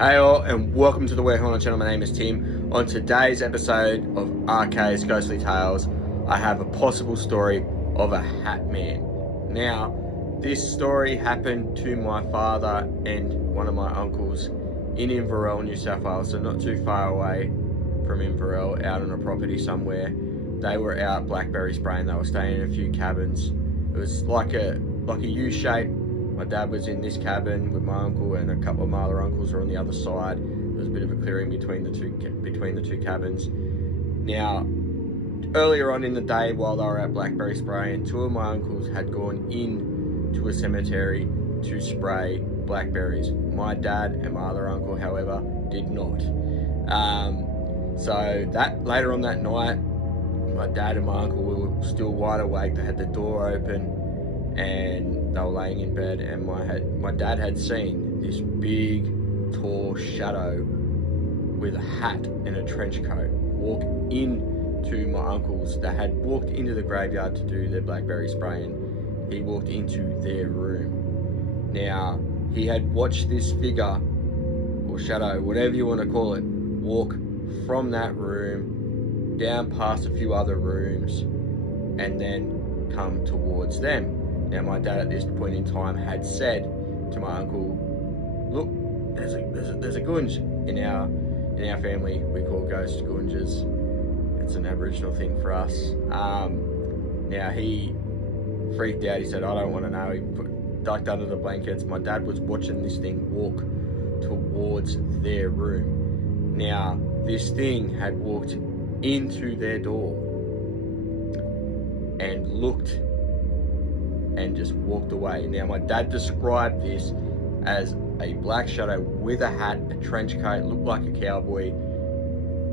Hey all, and welcome to the We're Haunted channel. My name is Tim. On today's episode of RK's Ghostly Tales, I have a possible story of a Hatman. Now, this story happened to my father and one of my uncles in Inverell, New South Wales, so not too far away from Inverell, out on a property somewhere. They were out blackberry spraying. They were staying in a few cabins. It was like a U shape. My dad was in this cabin with my uncle, and a couple of my other uncles were on the other side. There was a bit of a clearing between the two cabins. Now, earlier on in the day, while they were at blackberry spraying, two of my uncles had gone in to a cemetery to spray blackberries. My dad and my other uncle, however, did not. So that later on that night, my dad and my uncle were still wide awake. They had the door open and they were laying in bed, and my dad had seen this big, tall shadow with a hat and a trench coat walk into my uncles. They had walked into the graveyard to do their blackberry spraying. He walked into their room. Now, he had watched this figure, or shadow, whatever you want to call it, walk from that room, down past a few other rooms, and then come towards them. Now, my dad at this point in time had said to my uncle, "Look, there's a gunge in our family. We call ghosts gunges. It's an Aboriginal thing for us." Now he freaked out. He said, "I don't want to know." He ducked under the blankets. My dad was watching this thing walk towards their room. Now, this thing had walked into their door and looked and just walked away. Now, my dad described this as a black shadow with a hat, a trench coat, looked like a cowboy.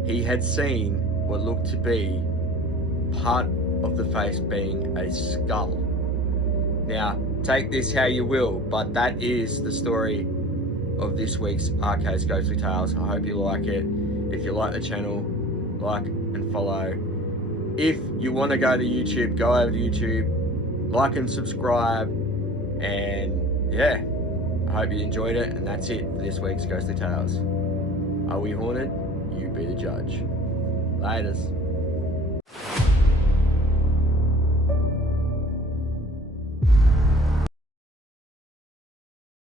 He had seen what looked to be part of the face being a skull. Now, take this how you will, but that is the story of this week's RK's Ghostly Tales. I hope you like it. If you like the channel, like and follow. If you want to go to YouTube, go over to YouTube, like and subscribe, and yeah, I hope you enjoyed it. And that's it for this week's Ghostly Tales. Are we haunted? You be the judge. Laters.